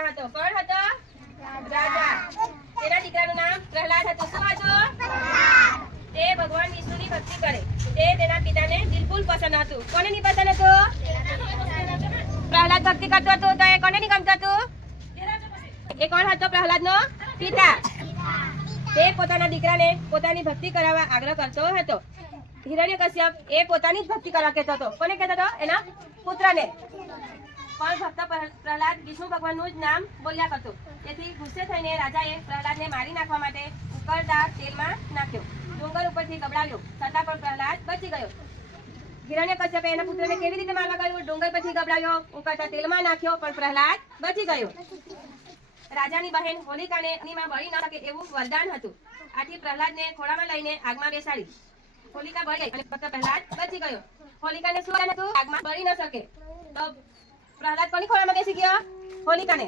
રાજા હતો. કોણ હતો? રાજા. તેના દીકરાનું નામ પ્રહલાદ હતું. શું હતું? તે ભગવાન વિષ્ણુની ભક્તિ કરે. તે તેના પિતાને બિલકુલ પસંદ હતું. કોને નહીં પસંદ હતું? પ્રહલાદ ભક્તિ કરતો હતો તો એ કોને નહીં ગમતું હતું? એ કોણ હતો? પ્રહલાદનો પિતા. તે પોતાના દીકરાને પોતાની ભક્તિ કરાવવા આગ્રહ કરતો હતો. હિરણ્યકશ્યપ એ પોતાની જ ભક્તિ કરવા કહેતો હતો. કોને કહેતો હતો? એના પુત્રને. પણ ભક્ત પ્રહલાદ વિષ્ણુ ભગવાનનું જ નામ બોલ્યા કરતો. તેથી ગુસ્સે થઈને રાજાએ પ્રહલાદને મારી નાખવા માટે ઉકળતા તેલમાં નાખ્યો. ડુંગર ઉપરથી ગબડાવ્યો, છતાં પણ પ્રહલાદ બચી ગયો. હિરણ્યકશ્યપે એના પુત્રને કેવી રીતે મારવા ગયું? ડુંગર પરથી ગબડાવ્યો, ઉકળતા તેલમાં નાખ્યો, પણ પ્રહલાદ બચી ગયો. રાજાની બહેન હોલિકાને અગ્નિમાં બળી ન શકે એવું વરદાન હતું. આથી પ્રહલાદને ખોળામાં લઈને આગમાં બેસાડી. હોલિકા બળી ગઈ અને ભક્ત પ્રહલાદ બચી ગયો. હોલિકાને શું વરદાન હતું? આગમાં બળી ન શકે. તો પ્રહલાદ કોની ખોળામાં બેસી ગયો? હોલિકાને.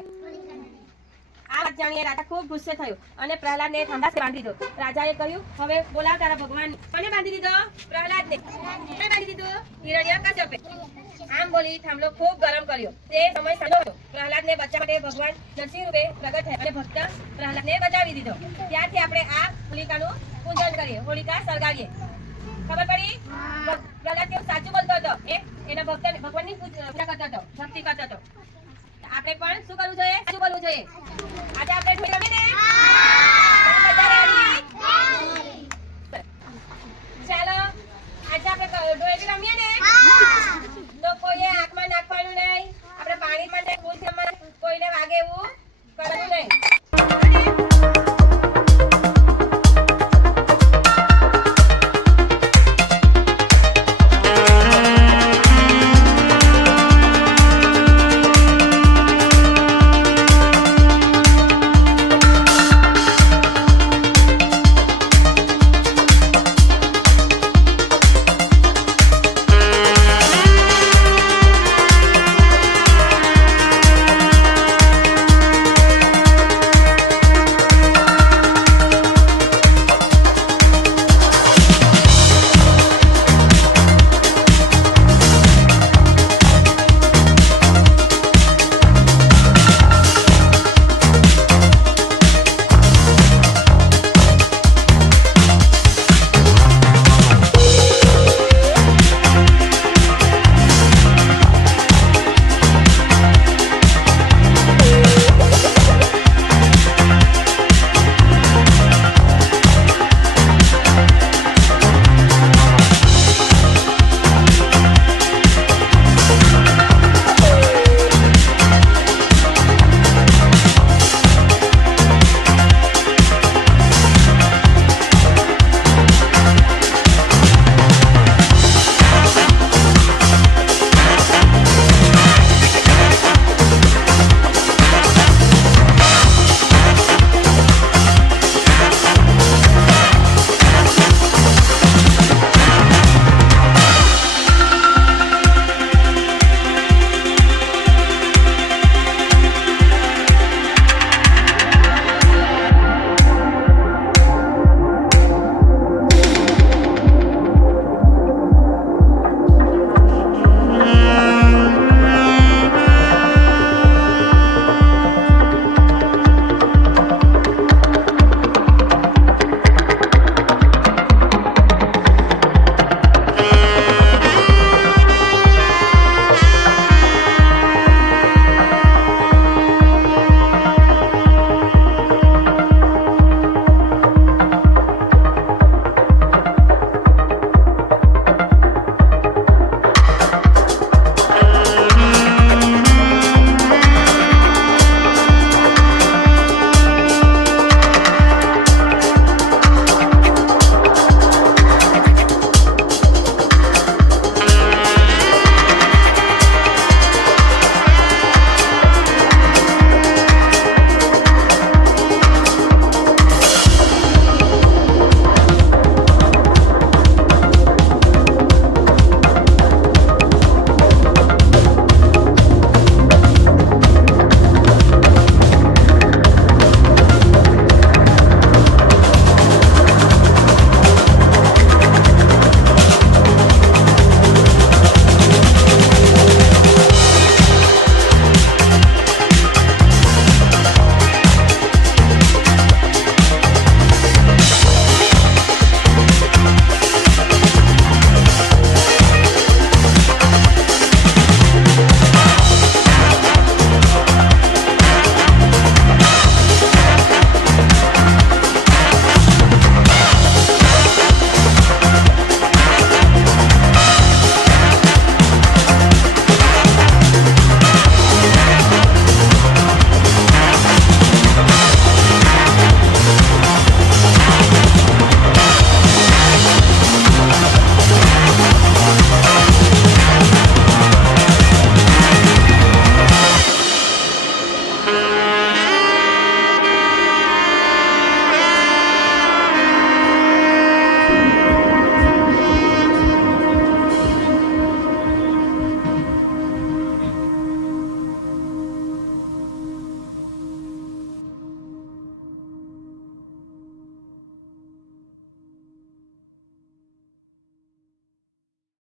આ વાત જાણીને રાજા ખૂબ ગુસ્સે થયો અને પ્રહલાદને ઠંડા બાંધી દીધો. રાજાએ કહ્યું, હવે બોલાવ તારા ભગવાન. કોને બાંધી દીધો? પ્રહલાદને. કોને બાંધી દીધો? હિરણ્યકશ્યપે. આમ બોલી થાંભલો ખૂબ ગરમ કર્યો. તે સમય સાંજો હતો. પ્રહલાદને બચાવવા માટે ભગવાન નરસિંહ રૂપે પ્રગટ થયા અને ભક્ત પ્રહલાદને બચાવી દીધો. ત્યારથી આપણે આ હોલિકાનું પૂજન કરીએ, હોલિકા સળગાવીએ. ખબર પડી? પ્રહલાદ કેવું સાચું બોલતો હતો. એના ભગવાનની પૂજા કરતો હતો, ભક્તિ કરતો હતો. આપણે પણ શું કરવું જોઈએ? શું બોલવું જોઈએ? આજે આપણે